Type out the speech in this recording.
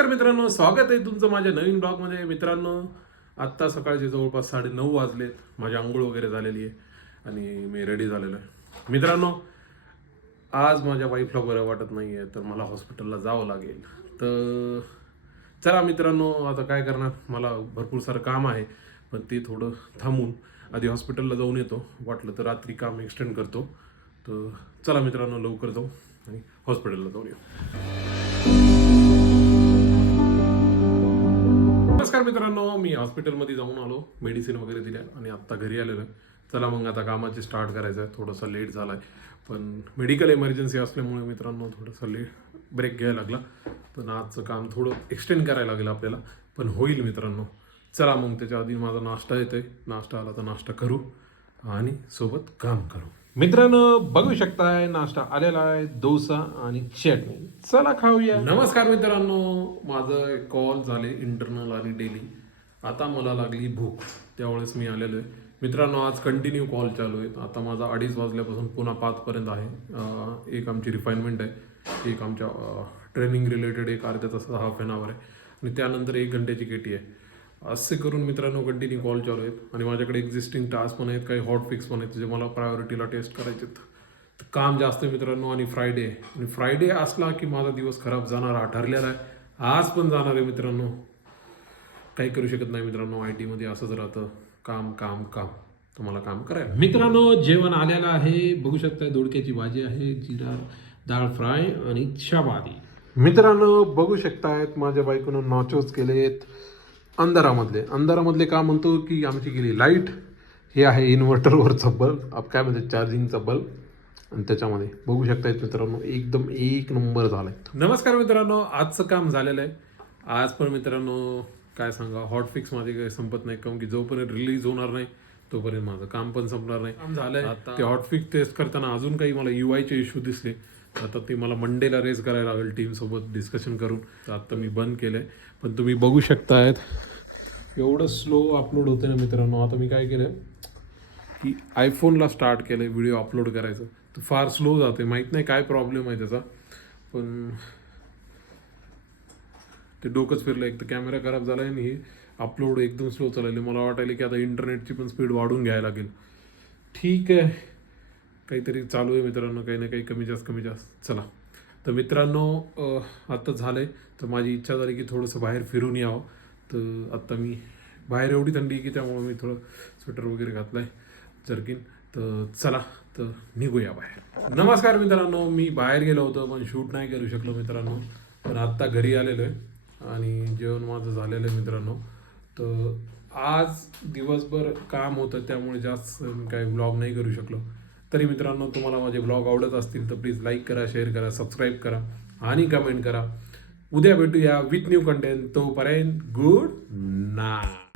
नमस्कार मित्रांनो, स्वागत आहे तुमचं माझ्या नवीन ब्लॉगमध्ये. मित्रांनो, आत्ता सकाळचे जवळपास 9:30 वाजलेत. माझी आंघोळ वगैरे झालेली आहे आणि मी रेडी झालेलो आहे. मित्रांनो, आज माझ्या वाईफला बरं वाटत नाही आहे, तर मला हॉस्पिटलला जावं लागेल. तर चला मित्रांनो, आता काय करणार, मला भरपूर सारं काम आहे, पण ते थोडं थांबून आधी हॉस्पिटलला जाऊन येतो. वाटलं तर रात्री काम एक्सटेंड करतो. तर चला मित्रांनो, लवकर जाऊ आणि हॉस्पिटलला जाऊन येऊ. नमस्कार मित्रांनो, मी हॉस्पिटलमध्ये जाऊन आलो, मेडिसिन वगैरे दिल्या आणि आत्ता घरी आलेलो आहे. चला मग आता कामाची स्टार्ट करायचं आहे. थोडासा लेट झाला आहे, पण मेडिकल इमर्जन्सी असल्यामुळे मित्रांनो थोडंसं लेट ब्रेक घ्यायला लागला. पण आजचं काम थोडं एक्सटेंड करायला लागेल आपल्याला, पण होईल मित्रांनो. चला मग त्याच्या आधी माझा नाश्ता येतोय. नाश्ता आला तर नाश्ता करू आणि सोबत काम करू. मित्रांनो, बघू शकताय नाश्ता आलेला आहे, डोसा आणि चटणी. चला खाऊया. नमस्कार मित्रांनो, माझं कॉल झाले इंटरनल आणि डेली. आता मला लागली भूक, त्यावेळेस मी आलेलो आहे. मित्रांनो, आज कंटिन्यू कॉल चालू आहेत. आता माझा 2:30 वाजल्यापासून पुन्हा 5 पर्यंत आहे. एक आमची रिफाईनमेंट आहे, एक आमच्या ट्रेनिंग रिलेटेड एक अर्ध्या तासाचा हाफ एन आवर आहे आणि त्यानंतर 1 घंट्याची केटी आहे. असे करून मित्रांनो कंटिन्यू कॉल चालू आहेत आणि माझ्याकडे एक्झिस्टिंग टास्क पण आहेत, काही हॉट फिक्स पण आहेत जे मला प्रायोरिटीला टेस्ट करायचे आहेत. तर काम जास्त आहे मित्रांनो आणि फ्रायडे आहे आणि फ्रायडे असला की माझा दिवस खराब जाणार हा ठरलेला आहे. आज पण जाणार आहे मित्रांनो, काही करू शकत नाही मित्रांनो. IT मध्ये असंच राहतं, काम काम काम. तुम्हाला काम करायला. मित्रांनो, जेवण आलेलं आहे, बघू शकता. दोडक्याची भाजी आहे, जिरा डाळ फ्राय आणि चपाती. मित्रांनो, बघू शकतायत माझ्या बायकोनं नॉचोज केलेत. अंधारामधले का म्हणतो की आमची गेली लाईट. हे आहे इन्व्हर्टरवरचा बल्ब, आप काय म्हणते चार्जिंगचा बल्ब, आणि त्याच्यामध्ये बघू शकतायत मित्रांनो एकदम 1 नंबर झालाय. नमस्कार मित्रांनो, आजचं काम झालेलं आहे. आज पण मित्रांनो काय सांगा, हॉट फिक्स माझे काही संपत नाही, कारण की जोपर्यंत रिलीज होणार नाही तोपर्यंत माझं काम पण संपणार नाही. काम झालंय. आता ते हॉट फिक्स टेस्ट करताना अजून काही मला UI चे इश्यू दिसले. आता ते मला मंडेला रेज करायला लागेल टीमसोबत डिस्कशन करून. तर आता मी बंद केलंय, पण तुम्ही बघू शकतायत एवढं स्लो अपलोड होते ना मित्रांनो. आता मी काय केलं की आयफोनला स्टार्ट केलं आहे व्हिडिओ अपलोड करायचं, तर फार स्लो जाते. माहीत नाही काय प्रॉब्लेम आहे त्याचा, पण ते डोकंच फिरलं. एक तर कॅमेरा खराब झाला आहे आणि हे अपलोड एकदम स्लो चालले. मला वाटायला की आता इंटरनेटची पण स्पीड वाढून घ्यायला लागेल. ठीक आहे, काहीतरी चालू आहे मित्रांनो, काही ना काही कमी जास्त. चला तर मित्रांनो, आत्ता झालं आहे, तर माझी इच्छा झाली की थोडंसं बाहेर फिरून यावं. तर आत्ता मी बाहेर एवढी थंडी की त्यामुळे मी थोडं स्वेटर वगैरे घातलं आहे, जर्किन. तर चला तर निघूया बाहेर. नमस्कार मित्रांनो, मी बाहेर गेलो होतो पण शूट नाही करू शकलो मित्रांनो. पण आत्ता घरी आलेलो आहे आणि जेवण माझं झालेलं आहे मित्रांनो. तर आज दिवसभर काम होतं, त्यामुळे जास्त काही व्लॉग नाही करू शकलो. तरी मित्रांनो, तुम्हाला माझे व्लॉग आवडत असतील तर प्लीज लाईक करा, शेअर करा, सबस्क्राईब करा आणि कमेंट करा. उद्या भेटूया विथ न्यू कंटेंट. तोपर्यंत गुड नाईट.